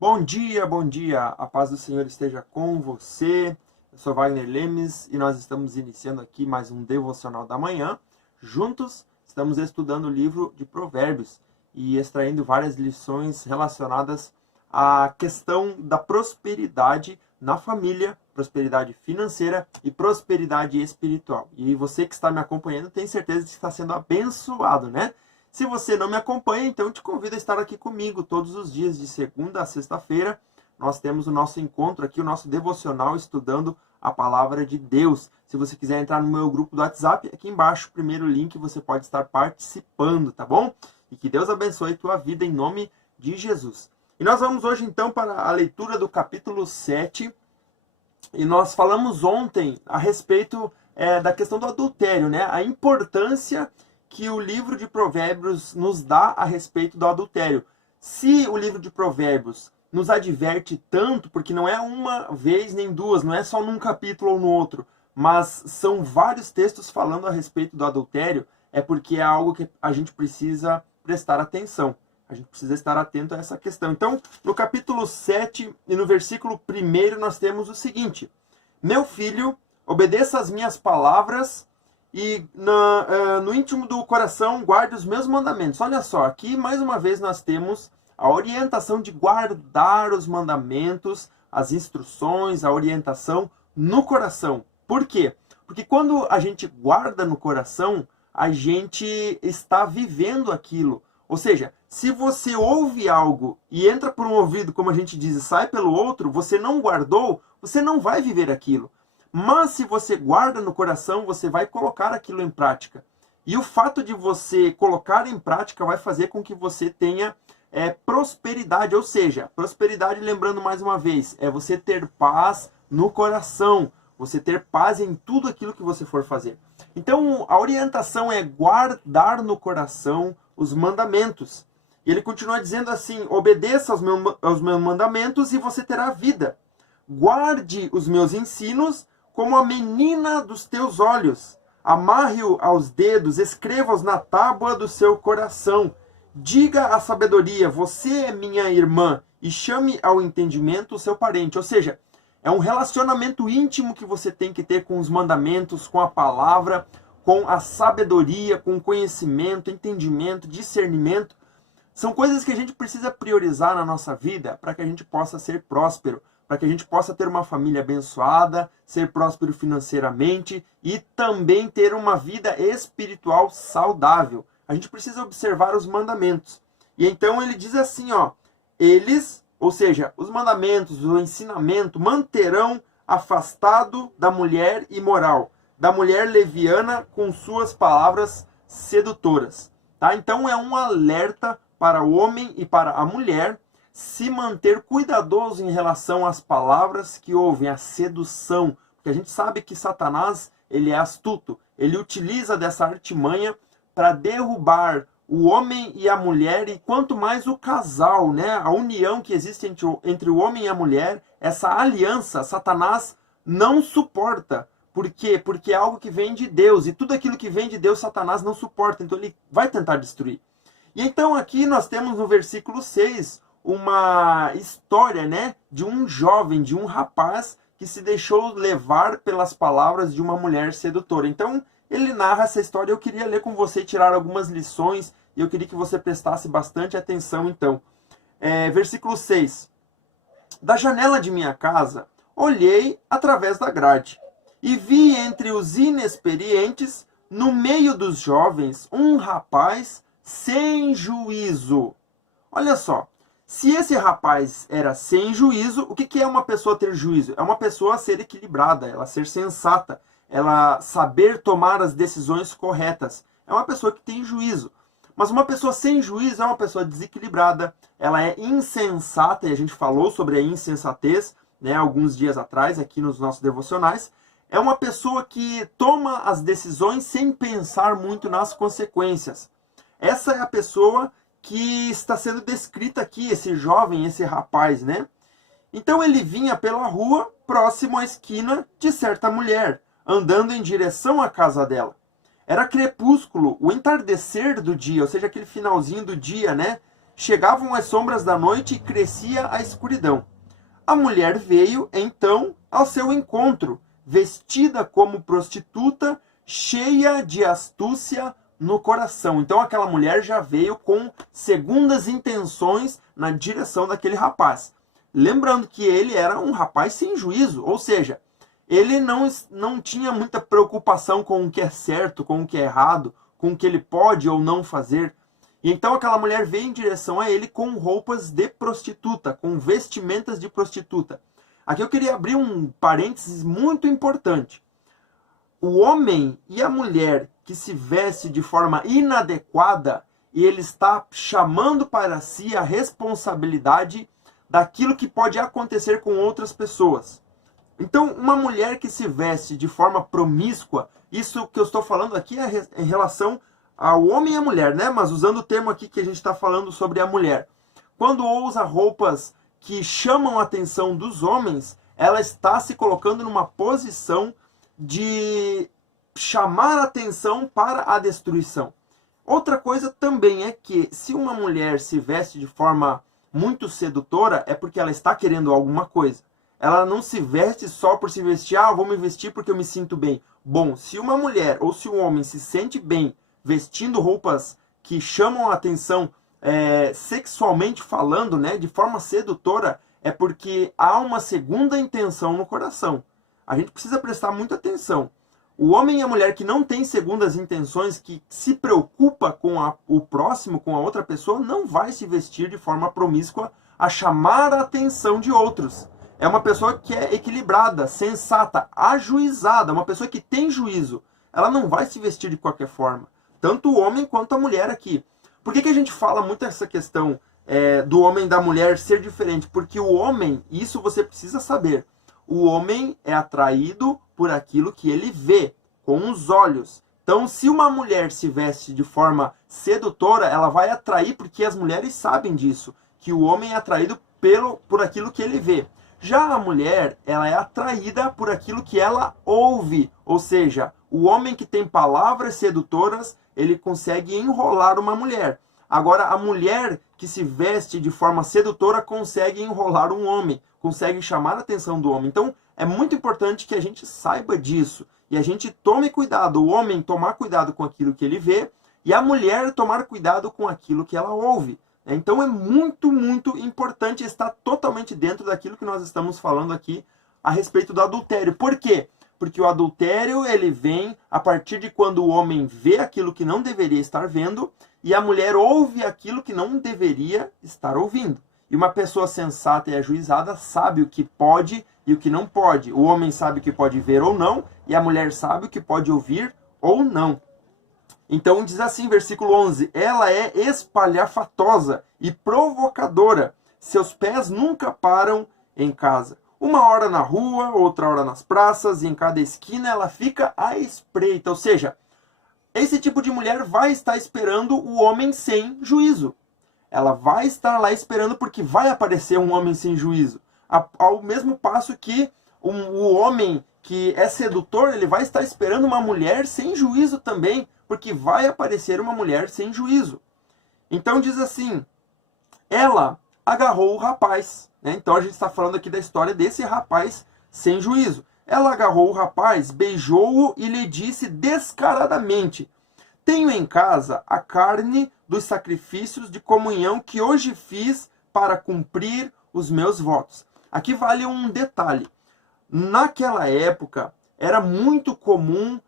Bom dia, a paz do Senhor esteja com você. Eu sou Wagner Lemes e nós estamos iniciando aqui mais um devocional da manhã. Juntos estamos estudando o livro de Provérbios e extraindo várias lições relacionadas à questão da prosperidade na família, prosperidade financeira e prosperidade espiritual. E você que está me acompanhando tem certeza de que está sendo abençoado, né? Se você não me acompanha, então eu te convido a estar aqui comigo todos os dias, de segunda a sexta-feira. Nós temos o nosso encontro aqui, o nosso devocional, estudando a palavra de Deus. Se você quiser entrar no meu grupo do WhatsApp, aqui embaixo, o primeiro link, você pode estar participando, tá bom? E que Deus abençoe a tua vida em nome de Jesus. E nós vamos hoje, então, para a leitura do capítulo 7. E nós falamos ontem a respeito da questão do adultério, né? A importância que o livro de Provérbios nos dá a respeito do adultério. Se o livro de Provérbios nos adverte tanto, porque não é uma vez nem duas, não é só num capítulo ou no outro, mas são vários textos falando a respeito do adultério, é porque é algo que a gente precisa prestar atenção. A gente precisa estar atento a essa questão. Então, no capítulo 7 e no versículo 1, nós temos o seguinte: Meu filho, obedeça as minhas palavras e no íntimo do coração guarde os meus mandamentos. Olha só, aqui mais uma vez nós temos a orientação de guardar os mandamentos, as instruções, a orientação no coração. Por quê? Porque quando a gente guarda no coração, a gente está vivendo aquilo. Ou seja, se você ouve algo e entra por um ouvido, como a gente diz, e sai pelo outro, você não guardou, você não vai viver aquilo. Mas se você guarda no coração, você vai colocar aquilo em prática. E o fato de você colocar em prática vai fazer com que você tenha prosperidade. Ou seja, prosperidade, lembrando mais uma vez, é você ter paz no coração. Você ter paz em tudo aquilo que você for fazer. Então, a orientação é guardar no coração os mandamentos. E ele continua dizendo assim: obedeça aos meus mandamentos e você terá vida. Guarde os meus ensinos como a menina dos teus olhos. Amarre-o aos dedos, escreva-os na tábua do seu coração. Diga à sabedoria: você é minha irmã, e chame ao entendimento o seu parente. Ou seja, é um relacionamento íntimo que você tem que ter com os mandamentos, com a palavra, com a sabedoria, com o conhecimento, entendimento, discernimento. São coisas que a gente precisa priorizar na nossa vida para que a gente possa ser próspero, para que a gente possa ter uma família abençoada, ser próspero financeiramente e também ter uma vida espiritual saudável. A gente precisa observar os mandamentos. E então ele diz assim, ó, eles, ou seja, os mandamentos, o ensinamento, manterão afastado da mulher imoral, da mulher leviana com suas palavras sedutoras. Tá? Então é um alerta para o homem e para a mulher se manter cuidadoso em relação às palavras que ouvem, a sedução. Porque a gente sabe que Satanás, ele é astuto. Ele utiliza dessa artimanha para derrubar o homem e a mulher, e quanto mais o casal, né? A união que existe entre o homem e a mulher, essa aliança, Satanás não suporta. Por quê? Porque é algo que vem de Deus, e tudo aquilo que vem de Deus, Satanás não suporta, então ele vai tentar destruir. E então aqui nós temos no versículo 6 uma história, né, de um jovem, de um rapaz que se deixou levar pelas palavras de uma mulher sedutora. Então ele narra essa história. Eu queria ler com você e tirar algumas lições, e eu queria que você prestasse bastante atenção então. Versículo 6. Da janela de minha casa, olhei através da grade, e vi entre os inexperientes, no meio dos jovens, um rapaz sem juízo. Olha só, se esse rapaz era sem juízo, o que é uma pessoa ter juízo? É uma pessoa ser equilibrada, ela ser sensata, ela saber tomar as decisões corretas. É uma pessoa que tem juízo. Mas uma pessoa sem juízo é uma pessoa desequilibrada, ela é insensata, e a gente falou sobre a insensatez, né, alguns dias atrás, aqui nos nossos devocionais. É uma pessoa que toma as decisões sem pensar muito nas consequências. Essa é a pessoa que está sendo descrita aqui, esse jovem, esse rapaz, né? Então ele vinha pela rua, próximo à esquina de certa mulher, andando em direção à casa dela. Era crepúsculo, o entardecer do dia, ou seja, aquele finalzinho do dia, né? chegavam as sombras da noite e crescia a escuridão. A mulher veio, então, ao seu encontro, vestida como prostituta, cheia de astúcia no coração. Então aquela mulher já veio com segundas intenções na direção daquele rapaz. Lembrando que ele era um rapaz sem juízo, ou seja, ele não tinha muita preocupação com o que é certo, com o que é errado, com o que ele pode ou não fazer. E então aquela mulher veio em direção a ele com roupas de prostituta, com vestimentas de prostituta. Aqui eu queria abrir um parênteses muito importante. O homem e a mulher que se veste de forma inadequada, e ele está chamando para si a responsabilidade daquilo que pode acontecer com outras pessoas. Então, uma mulher que se veste de forma promíscua, isso que eu estou falando aqui é em relação ao homem e à mulher, né? Mas usando o termo aqui que a gente está falando sobre a mulher. Quando usa roupas que chamam a atenção dos homens, ela está se colocando numa posição de chamar a atenção para a destruição. Outra coisa também é que se uma mulher se veste de forma muito sedutora, é porque ela está querendo alguma coisa. Ela não se veste só por se vestir, vou me vestir porque eu me sinto bem. Bom, se uma mulher ou se um homem se sente bem vestindo roupas que chamam a atenção sexualmente falando, né, de forma sedutora, é porque há uma segunda intenção no coração. A gente precisa prestar muita atenção. O homem e a mulher que não tem segundas intenções, que se preocupa com o próximo, com a outra pessoa, não vai se vestir de forma promíscua a chamar a atenção de outros. É uma pessoa que é equilibrada, sensata, ajuizada, uma pessoa que tem juízo. Ela não vai se vestir de qualquer forma. Tanto o homem quanto a mulher aqui. Por que a gente fala muito essa questão do homem e da mulher ser diferente? Porque o homem, isso você precisa saber, o homem é atraído por aquilo que ele vê, com os olhos. Então, se uma mulher se veste de forma sedutora, ela vai atrair, porque as mulheres sabem disso, que o homem é atraído por aquilo que ele vê. Já a mulher, ela é atraída por aquilo que ela ouve. Ou seja, o homem que tem palavras sedutoras, ele consegue enrolar uma mulher. Agora, a mulher que se veste de forma sedutora consegue enrolar um homem, consegue chamar a atenção do homem. Então, é muito importante que a gente saiba disso. E a gente tome cuidado, o homem tomar cuidado com aquilo que ele vê, e a mulher tomar cuidado com aquilo que ela ouve. Então é muito, muito importante estar totalmente dentro daquilo que nós estamos falando aqui a respeito do adultério. Por quê? Porque o adultério, ele vem a partir de quando o homem vê aquilo que não deveria estar vendo e a mulher ouve aquilo que não deveria estar ouvindo. E uma pessoa sensata e ajuizada sabe o que pode e o que não pode. O homem sabe o que pode ver ou não e a mulher sabe o que pode ouvir ou não. Então diz assim, versículo 11, ela é espalhafatosa e provocadora, seus pés nunca param em casa. Uma hora na rua, outra hora nas praças, e em cada esquina ela fica à espreita. Ou seja, esse tipo de mulher vai estar esperando o homem sem juízo. Ela vai estar lá esperando porque vai aparecer um homem sem juízo. Ao mesmo passo que o homem que é sedutor, ele vai estar esperando uma mulher sem juízo também, porque vai aparecer uma mulher sem juízo. Então diz assim, ela agarrou o rapaz. Né? Então a gente está falando aqui da história desse rapaz sem juízo. Ela agarrou o rapaz, beijou-o e lhe disse descaradamente, tenho em casa a carne dos sacrifícios de comunhão que hoje fiz para cumprir os meus votos. Aqui vale um detalhe. Naquela época, era muito comum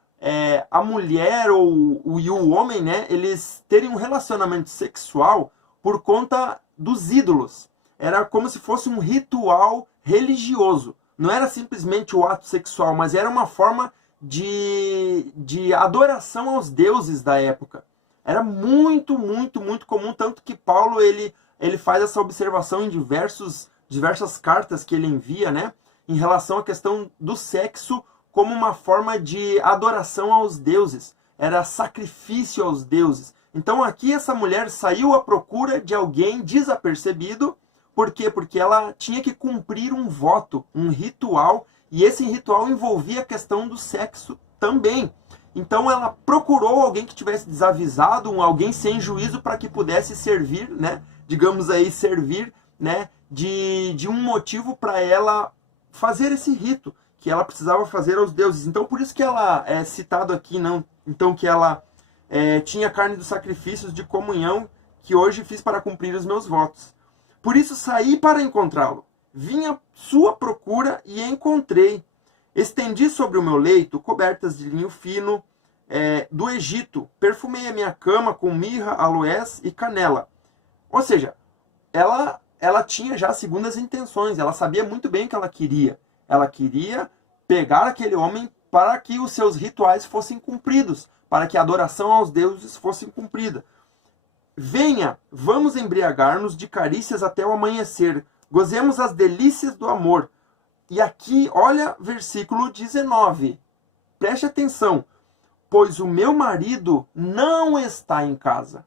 a mulher e o homem, né, eles terem um relacionamento sexual por conta dos ídolos. Era como se fosse um ritual religioso. Não era simplesmente o ato sexual, mas era uma forma de adoração aos deuses da época. Era muito, muito, muito comum, tanto que Paulo ele faz essa observação em diversas cartas que ele envia, né, em relação à questão do sexo como uma forma de adoração aos deuses. Era sacrifício aos deuses. Então aqui essa mulher saiu à procura de alguém desapercebido. Por quê? Porque ela tinha que cumprir um voto, um ritual, e esse ritual envolvia a questão do sexo também. Então ela procurou alguém que tivesse desavisado, alguém sem juízo, para que pudesse servir, né, digamos aí, servir, né, de um motivo para ela fazer esse rito que ela precisava fazer aos deuses. Então, por isso que ela é citado aqui, não? Então, que ela tinha carne dos sacrifícios de comunhão que hoje fiz para cumprir os meus votos. Por isso saí para encontrá-lo. Vim à sua procura e encontrei. Estendi sobre o meu leito cobertas de linho fino do Egito. Perfumei a minha cama com mirra, aloés e canela. Ou seja, ela tinha já segundas intenções. Ela sabia muito bem o que ela queria. Ela queria pegar aquele homem para que os seus rituais fossem cumpridos, para que a adoração aos deuses fosse cumprida. Venha, vamos embriagar-nos de carícias até o amanhecer. Gozemos as delícias do amor. E aqui, olha, versículo 19. Preste atenção. Pois o meu marido não está em casa.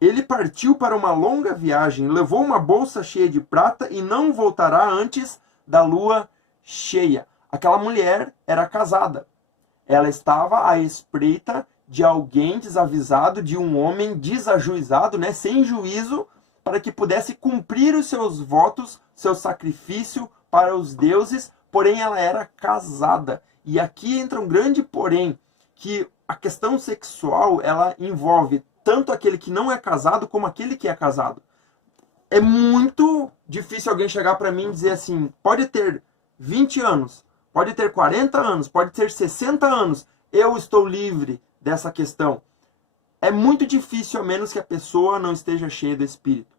Ele partiu para uma longa viagem, levou uma bolsa cheia de prata e não voltará antes da lua cheia. Aquela mulher era casada. Ela estava à espreita de alguém desavisado, de um homem desajuizado, né, sem juízo, para que pudesse cumprir os seus votos, seu sacrifício para os deuses, porém ela era casada. E aqui entra um grande porém, que a questão sexual, ela envolve tanto aquele que não é casado, como aquele que é casado. É muito difícil alguém chegar para mim e dizer assim, pode ter 20 anos, pode ter 40 anos, pode ter 60 anos, eu estou livre dessa questão. É muito difícil, a menos que a pessoa não esteja cheia do Espírito.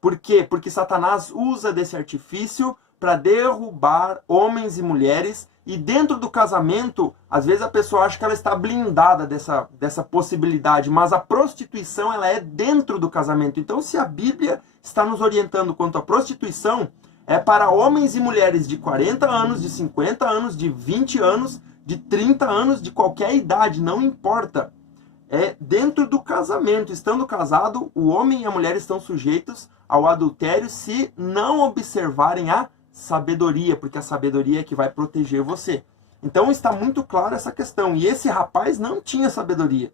Por quê? Porque Satanás usa desse artifício para derrubar homens e mulheres, e dentro do casamento, às vezes a pessoa acha que ela está blindada dessa possibilidade, mas a prostituição ela é dentro do casamento. Então, se a Bíblia está nos orientando quanto à prostituição, é para homens e mulheres de 40 anos, de 50 anos, de 20 anos, de 30 anos, de qualquer idade, não importa. É dentro do casamento. Estando casado, o homem e a mulher estão sujeitos ao adultério se não observarem a sabedoria, porque a sabedoria é que vai proteger você. Então está muito clara essa questão. E esse rapaz não tinha sabedoria.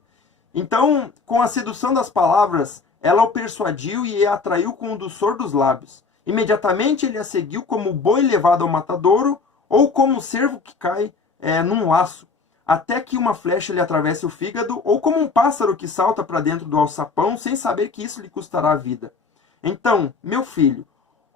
Então, com a sedução das palavras, ela o persuadiu e a atraiu com o doçor dos lábios. Imediatamente ele a seguiu como boi levado ao matadouro, ou como cervo que cai num laço, até que uma flecha lhe atravesse o fígado, ou como um pássaro que salta para dentro do alçapão, sem saber que isso lhe custará a vida. Então, meu filho,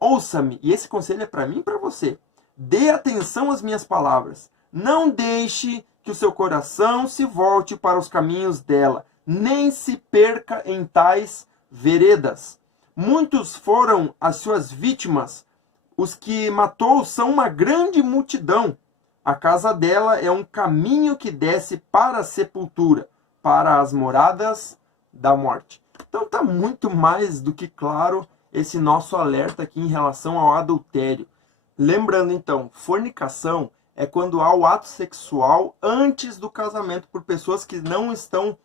ouça-me, e esse conselho é para mim e para você. Dê atenção às minhas palavras. Não deixe que o seu coração se volte para os caminhos dela, nem se perca em tais veredas. Muitos foram as suas vítimas, os que matou são uma grande multidão. A casa dela é um caminho que desce para a sepultura, para as moradas da morte. Então está muito mais do que claro esse nosso alerta aqui em relação ao adultério. Lembrando então, fornicação é quando há o ato sexual antes do casamento por pessoas que não estão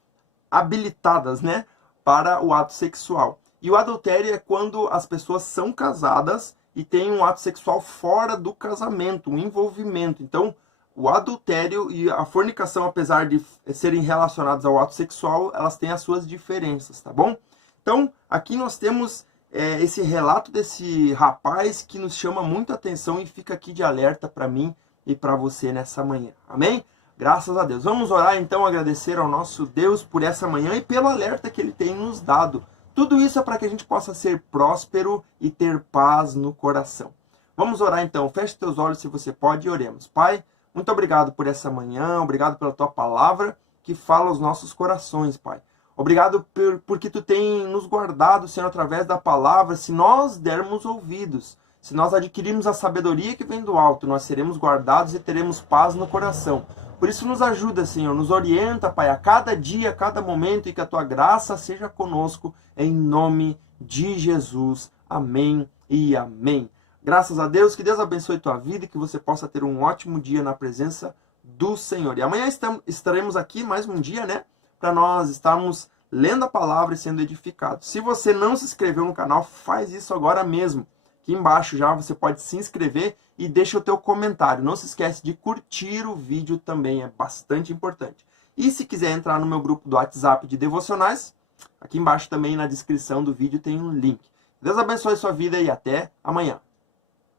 habilitadas, né, para o ato sexual. E o adultério é quando as pessoas são casadas e têm um ato sexual fora do casamento, um envolvimento. Então, o adultério e a fornicação, apesar de serem relacionados ao ato sexual, elas têm as suas diferenças, tá bom? Então, aqui nós temos esse relato desse rapaz que nos chama muito a atenção e fica aqui de alerta para mim e para você nessa manhã. Amém? Graças a Deus. Vamos orar então, agradecer ao nosso Deus por essa manhã e pelo alerta que Ele tem nos dado. Tudo isso é para que a gente possa ser próspero e ter paz no coração. Vamos orar então. Feche teus olhos se você pode e oremos. Pai, muito obrigado por essa manhã, obrigado pela Tua palavra que fala aos nossos corações, Pai. Obrigado porque Tu tem nos guardado, Senhor, através da palavra. Se nós dermos ouvidos, se nós adquirirmos a sabedoria que vem do alto, nós seremos guardados e teremos paz no coração. Por isso nos ajuda, Senhor, nos orienta, Pai, a cada dia, a cada momento, e que a Tua graça seja conosco, em nome de Jesus. Amém e amém. Graças a Deus, que Deus abençoe tua vida e que você possa ter um ótimo dia na presença do Senhor. E amanhã estaremos aqui mais um dia, né, para nós estarmos lendo a palavra e sendo edificados. Se você não se inscreveu no canal, faz isso agora mesmo. Aqui embaixo já você pode se inscrever e deixa o teu comentário. Não se esquece de curtir o vídeo também, é bastante importante. E se quiser entrar no meu grupo do WhatsApp de devocionais, aqui embaixo também na descrição do vídeo tem um link. Deus abençoe sua vida e até amanhã.